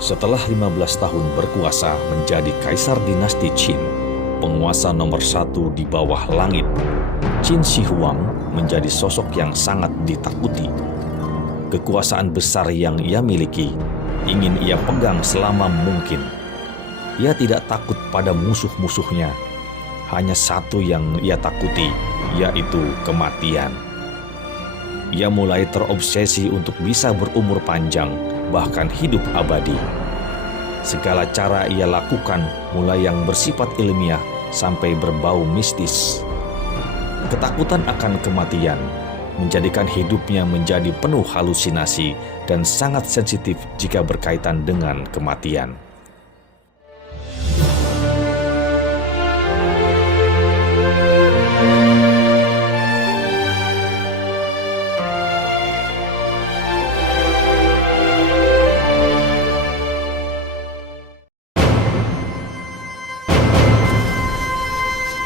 Setelah 15 tahun berkuasa menjadi kaisar dinasti Qin, penguasa nomor satu di bawah langit, Qin Shi Huang menjadi sosok yang sangat ditakuti. Kekuasaan besar yang ia miliki ingin ia pegang selama mungkin. Ia tidak takut pada musuh-musuhnya. Hanya satu yang ia takuti, yaitu kematian. Ia mulai terobsesi untuk bisa berumur panjang, bahkan hidup abadi. Segala cara ia lakukan, mulai yang bersifat ilmiah sampai berbau mistis. Ketakutan akan kematian menjadikan hidupnya menjadi penuh halusinasi dan sangat sensitif jika berkaitan dengan kematian.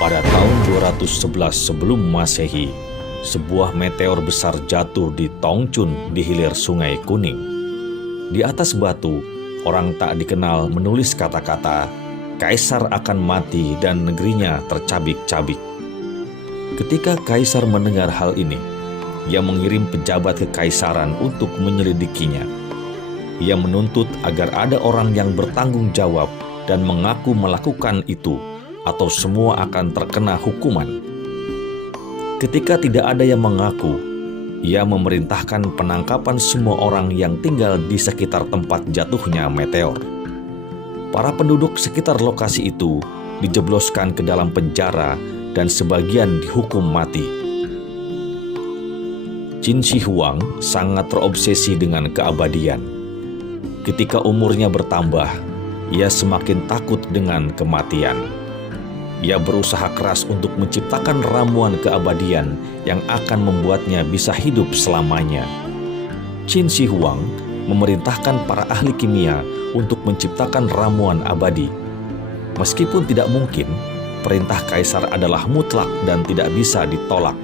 Pada tahun 211 sebelum Masehi, sebuah meteor besar jatuh di Tongchun di hilir Sungai Kuning. Di atas batu, orang tak dikenal menulis kata-kata, "Kaisar akan mati dan negerinya tercabik-cabik." Ketika kaisar mendengar hal ini, ia mengirim pejabat kekaisaran untuk menyelidikinya. Ia menuntut agar ada orang yang bertanggung jawab dan mengaku melakukan itu, atau semua akan terkena hukuman. Ketika tidak ada yang mengaku, ia memerintahkan penangkapan semua orang yang tinggal di sekitar tempat jatuhnya meteor. Para penduduk sekitar lokasi itu dijebloskan ke dalam penjara dan sebagian dihukum mati. Qin Shi Huang sangat terobsesi dengan keabadian. Ketika umurnya bertambah, ia semakin takut dengan kematian. Ia berusaha keras untuk menciptakan ramuan keabadian yang akan membuatnya bisa hidup selamanya. Qin Shi Huang memerintahkan para ahli kimia untuk menciptakan ramuan abadi. Meskipun tidak mungkin, perintah kaisar adalah mutlak dan tidak bisa ditolak.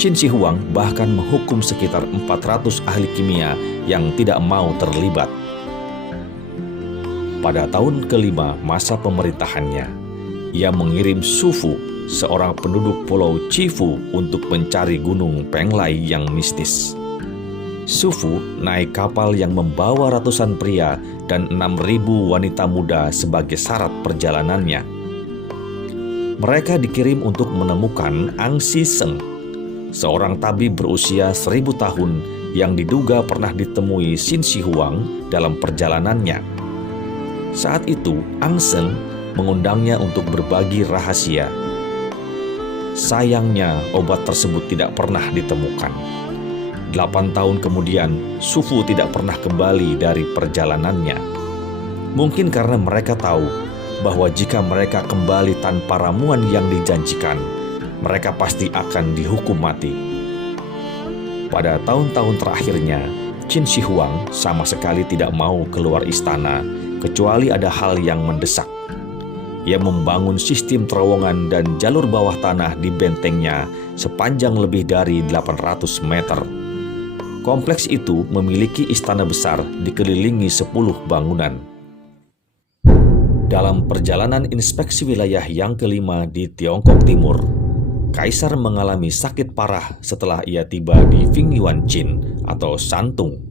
Qin Shi Huang bahkan menghukum sekitar 400 ahli kimia yang tidak mau terlibat. Pada tahun kelima masa pemerintahannya, ia mengirim Su Fu, seorang penduduk pulau Chifu, untuk mencari gunung Penglai yang mistis. Su Fu naik kapal yang membawa ratusan pria dan 6.000 wanita muda sebagai syarat perjalanannya. Mereka dikirim untuk menemukan Ang Si Seng, seorang tabib berusia 1000 tahun yang diduga pernah ditemui Qin Shi Huang dalam perjalanannya. Saat itu, Ang Seng mengundangnya untuk berbagi rahasia. Sayangnya, obat tersebut tidak pernah ditemukan. 8 tahun kemudian, Su Fu tidak pernah kembali dari perjalanannya. Mungkin karena mereka tahu bahwa jika mereka kembali tanpa ramuan yang dijanjikan, mereka pasti akan dihukum mati. Pada tahun-tahun terakhirnya, Qin Shi Huang sama sekali tidak mau keluar istana kecuali ada hal yang mendesak. Ia membangun sistem terowongan dan jalur bawah tanah di bentengnya sepanjang lebih dari 800 meter. Kompleks itu memiliki istana besar dikelilingi 10 bangunan. Dalam perjalanan inspeksi wilayah yang kelima di Tiongkok Timur, Kaisar mengalami sakit parah setelah ia tiba di Fingyuan Qin atau Shantung.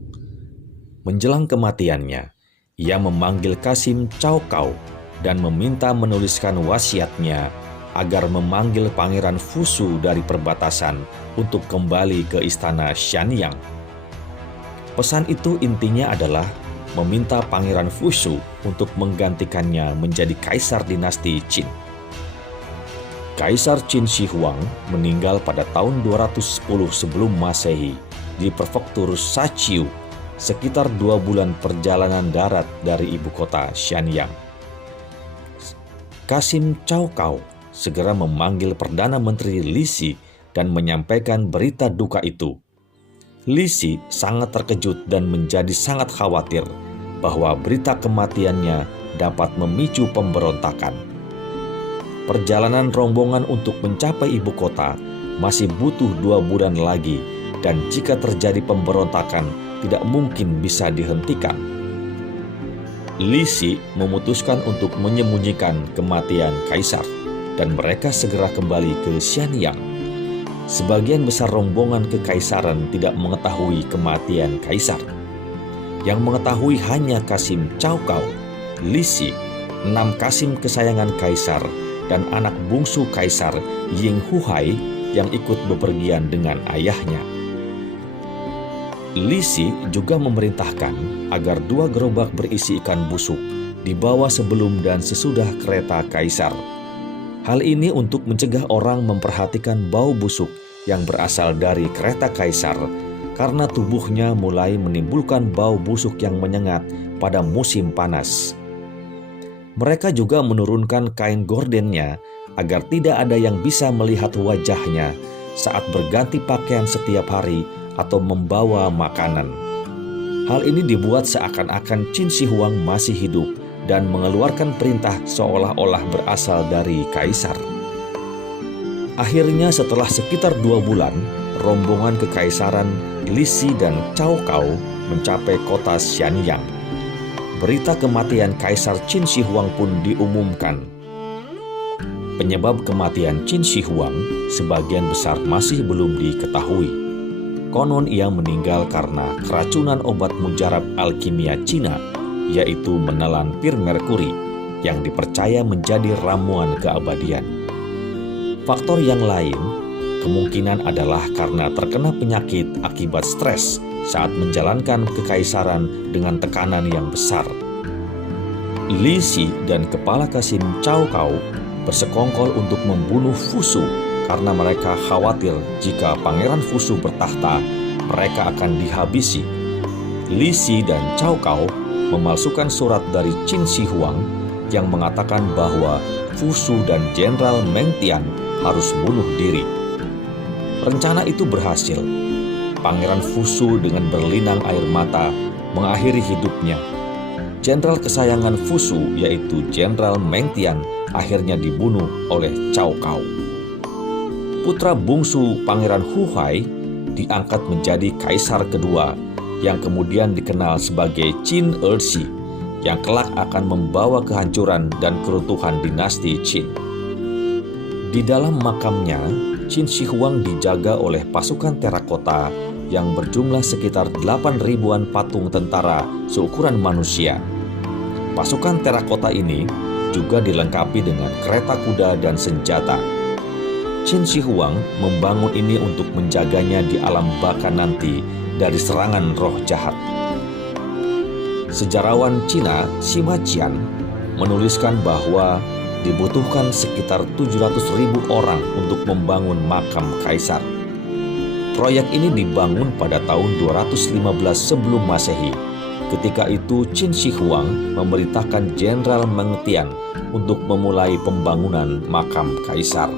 Menjelang kematiannya, ia memanggil Kasim Cao Cao dan meminta menuliskan wasiatnya agar memanggil Pangeran Fusu dari perbatasan untuk kembali ke istana Xianyang. Pesan itu intinya adalah meminta Pangeran Fusu untuk menggantikannya menjadi kaisar dinasti Qin. Kaisar Qin Shi Huang meninggal pada tahun 210 sebelum Masehi di prefektur Shaqiu, sekitar 2 bulan perjalanan darat dari ibu kota Xianyang. Kasim Cao Cao segera memanggil Perdana Menteri Li Si dan menyampaikan berita duka itu. Li Si sangat terkejut dan menjadi sangat khawatir bahwa berita kematiannya dapat memicu pemberontakan. Perjalanan rombongan untuk mencapai ibu kota masih butuh 2 bulan lagi, dan jika terjadi pemberontakan tidak mungkin bisa dihentikan. Li Si memutuskan untuk menyembunyikan kematian kaisar dan mereka segera kembali ke Xianyang. Sebagian besar rombongan kekaisaran tidak mengetahui kematian kaisar. Yang mengetahui hanya Kasim Cao Cao, Li Si, 6 Kasim kesayangan kaisar, dan anak bungsu kaisar Ying Huhai yang ikut bepergian dengan ayahnya. Li Si juga memerintahkan agar 2 gerobak berisi ikan busuk dibawa sebelum dan sesudah kereta kaisar. Hal ini untuk mencegah orang memperhatikan bau busuk yang berasal dari kereta kaisar karena tubuhnya mulai menimbulkan bau busuk yang menyengat pada musim panas. Mereka juga menurunkan kain gordennya agar tidak ada yang bisa melihat wajahnya saat berganti pakaian setiap hari atau membawa makanan. Hal ini dibuat seakan-akan Qin Shi Huang masih hidup dan mengeluarkan perintah seolah-olah berasal dari kaisar. Akhirnya setelah sekitar 2 bulan, rombongan kekaisaran Li Si dan Cao Cao mencapai kota Xianyang. Berita kematian Kaisar Qin Shi Huang pun diumumkan. Penyebab kematian Qin Shi Huang sebagian besar masih belum diketahui. Konon ia meninggal karena keracunan obat mujarab alkimia Cina, yaitu menelan pir merkuri yang dipercaya menjadi ramuan keabadian. Faktor yang lain kemungkinan adalah karena terkena penyakit akibat stres saat menjalankan kekaisaran dengan tekanan yang besar. Li Si dan kepala Kasim Cao Cao bersekongkol untuk membunuh Fusu karena mereka khawatir jika Pangeran Fusu bertahta, mereka akan dihabisi. Li Si dan Cao Cao memalsukan surat dari Qin Shi Huang yang mengatakan bahwa Fusu dan Jenderal Meng Tian harus bunuh diri. Rencana itu berhasil. Pangeran Fusu dengan berlinang air mata mengakhiri hidupnya. Jenderal kesayangan Fusu yaitu Jenderal Meng Tian akhirnya dibunuh oleh Cao Cao. Putra bungsu Pangeran Huhai diangkat menjadi kaisar kedua yang kemudian dikenal sebagai Qin Ershi yang kelak akan membawa kehancuran dan keruntuhan dinasti Qin. Di dalam makamnya, Qin Shi Huang dijaga oleh pasukan terakota yang berjumlah sekitar 8.000-an patung tentara seukuran manusia. Pasukan terakota ini juga dilengkapi dengan kereta kuda dan senjata. Qin Shi Huang membangun ini untuk menjaganya di alam baka nanti dari serangan roh jahat. Sejarawan Cina Sima Qian menuliskan bahwa dibutuhkan sekitar 700.000 orang untuk membangun makam kaisar. Proyek ini dibangun pada tahun 215 sebelum Masehi. Ketika itu Qin Shi Huang memerintahkan Jenderal Meng Tian untuk memulai pembangunan makam kaisar.